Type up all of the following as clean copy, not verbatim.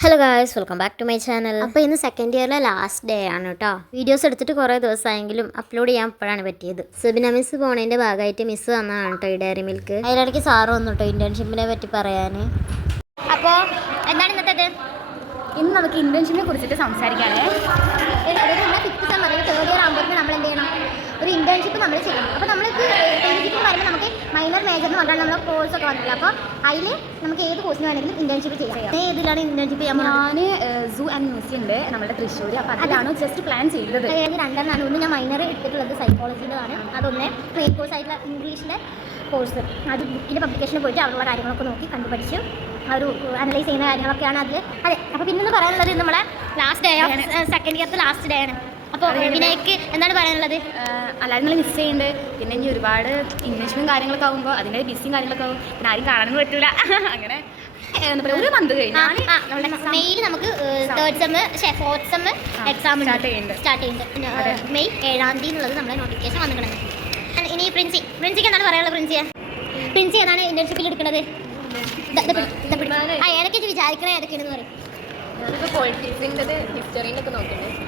Hello guys, welcome back to my channel. അപ്പോൾ ഇന്ന് second ഇയറിലെ last day ആണ് കേട്ടോ. വീഡിയോസ് എടുത്തിട്ട് കുറേ ദിവസമായെങ്കിലും അപ്ലോഡ് ചെയ്യാൻ ഇപ്പോഴാണ് പറ്റിയത്. സുബിന മിസ് പോണതിൻ്റെ ഭാഗമായിട്ട് മിസ് തന്നതാണ് കേട്ടോ ഈ ഡയറി മിൽക്ക്. അതിലിടയ്ക്ക് സാറ് വന്നു കേട്ടോ ഇന്റേൺഷിപ്പിനെ പറ്റി പറയാൻ. അപ്പോൾ എന്താണ് ഇന്നത്തെ? ഇന്ന് നമുക്ക് ഇന്റേൺഷിപ്പിനെ കുറിച്ചിട്ട് സംസാരിക്കുകയാണ്. ഫിഫ്ത്ത് സെം അതായത് തേർഡ് ഇയർ ആകുമ്പോഴത്തേക്കും നമ്മൾ എന്ത് ചെയ്യണം? ഒരു ഇന്റേൺഷിപ്പ് നമ്മൾ ചെയ്യണം. അപ്പോൾ നമ്മൾക്ക് ഇന്റേൺഷിപ്പ് പറയുമ്പോൾ നമുക്ക് മൈനർ മേജർ എന്ന് പറഞ്ഞാൽ നമ്മൾ കോഴ്സൊക്കെ വന്നില്ല. അപ്പോൾ അതിൽ നമുക്ക് ഏത് കോഴ്സിന് വേണമെങ്കിലും ഇന്റേൺഷിപ്പ് ചെയ്യാം. ഏതിലാണ് ഇന്റേൺഷിപ്പ് ചെയ്യാൻ? ഞാൻ സൂ ആൻഡ് മ്യൂസിയം ഉണ്ട് നമ്മുടെ തൃശ്ശൂർ. അപ്പോൾ അതിലാണ് ജസ്റ്റ് പ്ലാൻ ചെയ്തത്. രണ്ടെണ്ണമാണ്. ഒന്ന് ഞാൻ മൈനർ എടുത്തിട്ടുള്ളത് സൈക്കോളജിൻ്റെതാണ്. അതൊന്ന് ട്രെയിൻ കോഴ്സ് ആയിട്ടുള്ള ഇംഗ്ലീഷിൻ്റെ കോഴ്സ്. അത് ബുക്കിൻ്റെ പബ്ലിക്കേഷനിൽ പോയിട്ട് അവിടെയുള്ള കാര്യങ്ങളൊക്കെ നോക്കി കണ്ടുപഠിച്ചു ഒരു അനലൈസ് ചെയ്യുന്ന കാര്യങ്ങളൊക്കെയാണ് അത്. അതെ. അപ്പോൾ പിന്നെ പറയാനുള്ളത് നമ്മളെ ലാസ്റ്റ് ഡേ ഓഫ് സെക്കൻഡ് ഇയർത്തെ ലാസ്റ്റ് ഡേ ആണ്. അപ്പോൾ വിനയ്ക്ക് എന്താണ് പറയാനുള്ളത്? അല്ലാതെ നിങ്ങൾ മിസ് ചെയ്യുന്നുണ്ട്. പിന്നെ ഇനി ഒരുപാട് ഇന്റേൺഷിപ്പും കാര്യങ്ങളൊക്കെ ആകുമ്പോൾ അതിൻ്റെ ബിസിയും കാര്യങ്ങളൊക്കെ ആകും. പിന്നെ ആരും കാണാനൊന്നും പറ്റില്ല. അങ്ങനെ എന്താ പറയുക, ഒരു മന്ത് കഴിഞ്ഞാൽ മെയ്യിൽ നമുക്ക് third sem fourth sem exam start ചെയ്യുന്നുണ്ട്. മെയ് 7 എന്നുള്ളത് നമ്മുടെ നോട്ടിഫിക്കേഷൻ വന്നിട്ടുണ്ട്. ഇനി പ്രിൻസിക്ക് എന്താണ് പറയാനുള്ളത്? പ്രിൻസി ഏതാണ് ഇന്റേൺഷിപ്പിൽ എടുക്കുന്നത്? ഏതൊക്കെ വിചാരിക്കണേ ഏതൊക്കെയാണെന്ന് പറയും. ഞാനിപ്പോൾ പൊളിറ്റിക്സിൻ്റെ ഹിസ്റ്ററീൻ്റെ ഒക്കെ നോക്കുന്നുണ്ട്.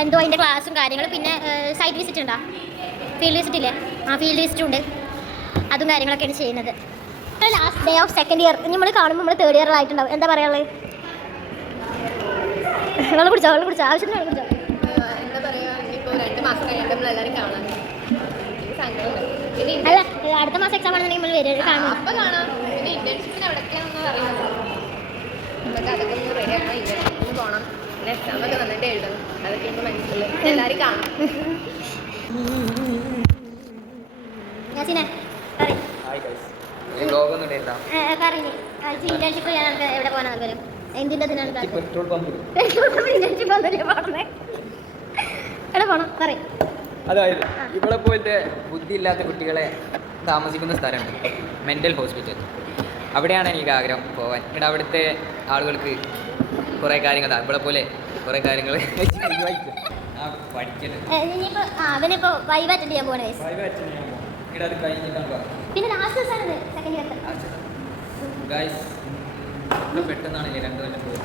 എന്തോ അതിൻ്റെ ക്ലാസ്സും കാര്യങ്ങളും. പിന്നെ സൈറ്റ് വിസിറ്റ് ഉണ്ടോ? ഫീൽഡ് വിസിറ്റ് ഇല്ലേ? ഫീൽഡ് വിസിറ്റും ഉണ്ട്. അതും കാര്യങ്ങളൊക്കെയാണ് ചെയ്യുന്നത്. Last day of second year നമ്മൾ കാണുമ്പോൾ നമ്മൾ തേർഡ് ഇയറിലായിട്ടുണ്ടാവും. എന്താ പറയാനുള്ളത്? വെള്ളം കുടിച്ചോ ആവശ്യത്തിന് വെള്ളം കുടിച്ചോ? എന്താ പറയുക, ഇപ്പോൾ 2 മാസം കഴിയുമ്പോൾ നമ്മളെല്ലാവരും കാണാം. അല്ല, അടുത്ത മാസം എക്സാം ആണെന്നുണ്ടെങ്കിൽ നമ്മൾ വരും കാണും. അപ്പോൾ കാണാം. പിന്നെ ഇന്റേൺഷിപ്പിന് എവിടെയൊക്കെയാണെന്ന് പറയുന്നത് നമുക്ക് അതൊക്കെ ഒന്ന് റെഡി ആക്കണം. ഇന്റേൺഷിപ്പിന് പോകണം. പിന്നെ എക്സാമൊക്കെ നന്നായിട്ട് എഴുതണം. അതൊക്കെ ഇപ്പോൾ മനസ്സിലായി. എല്ലാവരും കാണാം. ഇന്റേൺഷിപ്പ് ചെയ്യാൻ എവിടെ പോകാൻ താല്പര്യം? എന്തിൻ്റെ എവിടെ പോകണം പറയും? അതായത് ഇവിടെ പോയിട്ട് ബുദ്ധിയില്ലാത്ത കുട്ടികളെ താമസിക്കുന്ന സ്ഥലമുണ്ട്, മെൻ്റൽ ഹോസ്പിറ്റൽ. അവിടെയാണ് എനിക്ക് ആഗ്രഹം പോകാൻ. ഇവിടെ അവിടുത്തെ ആളുകൾക്ക് കുറേ കാര്യങ്ങൾ ഇവിടെ പോലെ കുറേ കാര്യങ്ങൾ പഠിച്ചിട്ട് അവനിപ്പോൾ വൈബ് അറ്റൻഡ് ചെയ്യാൻ പോകണേ. ഇവിടെ അത് കഴിഞ്ഞിട്ടാണ് പിന്നെ ലാസ്റ്റ് ദിവസമാണ് സെക്കൻഡ് ഇയർ. ഗൈസ് പെട്ടെന്നാണ് 2 കൊല്ലം പോയത്.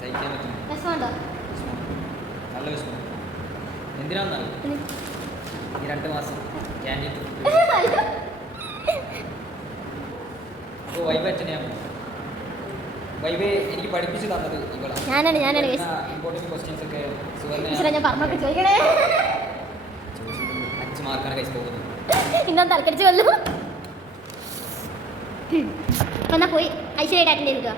സഹിക്കാൻ പറ്റും. വിഷമമുണ്ടോ? നല്ല വിഷമം. എന്തിനാണെന്നറിയോ? ഈ 2 മാസം ക്യാൻറ്റീൻ അപ്പോൾ വൈബ് അറ്റൻഡ് ചെയ്യാൻ പോകും. വൈബ് എനിക്ക് പഠിപ്പിച്ച് തന്നത് ഇവളാണ്. ഞാനാണ് ഇമ്പോർട്ടൻറ്റ് ക്വസ്റ്റ്യൻസ് ഒക്കെ ഞാൻ പറഞ്ഞൊക്കെ ചോദിക്കണേ. 5 മാർക്കാണ് കഴിച്ച് പോകുന്നത്. ഇന്നും തലക്കടിച്ച് കൊല്ലും. അപ്പം എന്നാൽ പോയി ഐശ്വര്യമായിട്ട് അറ്റൻഡ് ചെയ്തിട്ടോ.